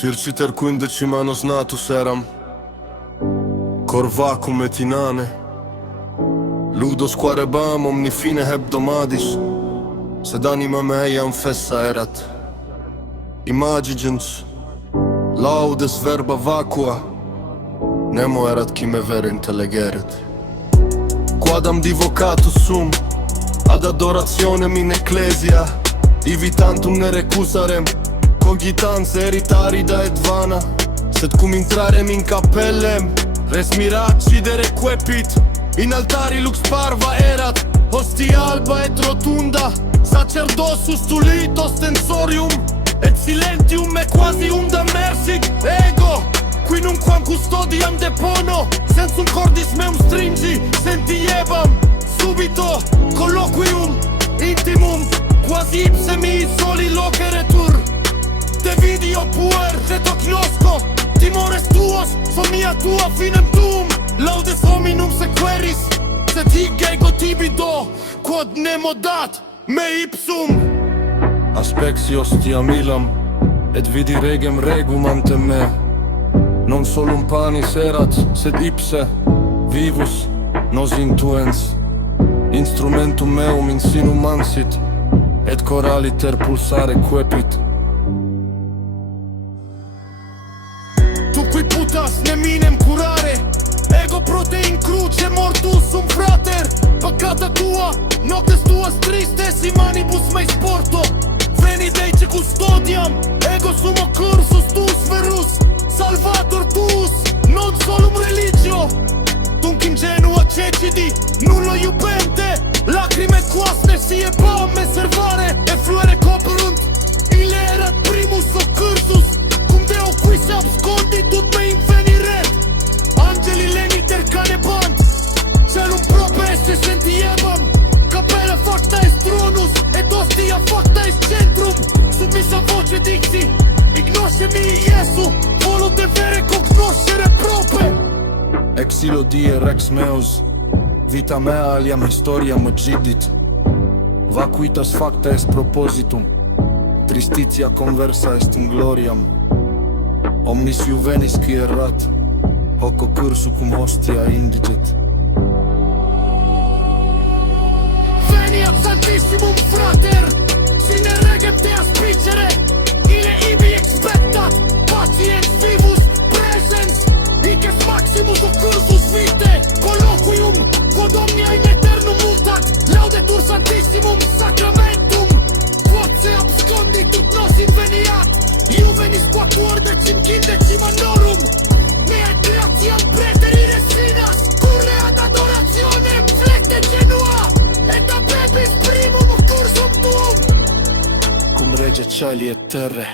Circiter 15 manos natus eram, Corvacum et inane, Ludos quarebam omni fine hebdomadis, sed anima mea fessa erat. Imagigens, laudes verba vacua, nemo erat qui me vere intellegeret. Quadam divocatus sum, ad adorationem in ecclesia, ivi tantum ne recusarem, cogitanza eritarida et vana, sed cum intrarem in capellem, res miracidere quepit, in altari lux parva erat, hostia alba et rotunda, sacerdosus tulit ostensorium, et silentium me quasi unda mersit, ego, qui nunquam custodiam depono, sensum cordis meum stringi, sentiebam, subito, colloquium, intimum, quasi ipse mi soli loceretur. Te video puer, te tocnosco, timores tuos, somnia tua finem tuum, laudes hominum sequeris, sed hic ego tibido, quod nemo dat, me ipsum. Aspexi ostia milam, et vidi regem regum ante me, non solum panis erat, sed ipse, vivus, nos intuens, instrumentum meum in sinum mansit, et coraliter pulsare quepit. Tu qui putas neminem curare, ego prote in cruce mortus sum frater, peccata tua, noctes tuas tristes in manibus mei sporto, veni deice custodiam, ego sumo cursus tus verus, salvator tuus, non solum religio, tunc ingenua cecidi, nullo iubente, lacrime quaste sie pam me servare, e fluere coperunt, ille erat primus occursus, cum Deo qui se abscondi tut me inveniret, angeli leniter canebant, celum prope esse sentiebam, capella facta est tronus, et ostia facta est centrum, submissa voce dixi, ignoscemi Iesu, volute vere cognoscere prope. Exilo die rex meus, vita mea aliam historia mă gidit, vacuitas facta est propositum, tristitia conversa est in gloriam, omnis juvenis qui errat, hoc cursu cum hostia indiget. Veniat santissimum frater, sine regem te aspicere, ille ibi expectat, patiens vivus presens, hic est maximus occursus vitae, colloquium, quod omnia in aeternum mutat, laudetur santissimum sacramentum, quod se abscondit nos inveniat, iuvenis quatuor decim quindecim annorum, mea creatiam preterire sinas, curre ad adorationem flecte genua, et abebis primum cursum tuum. Cum rege caeli et terre,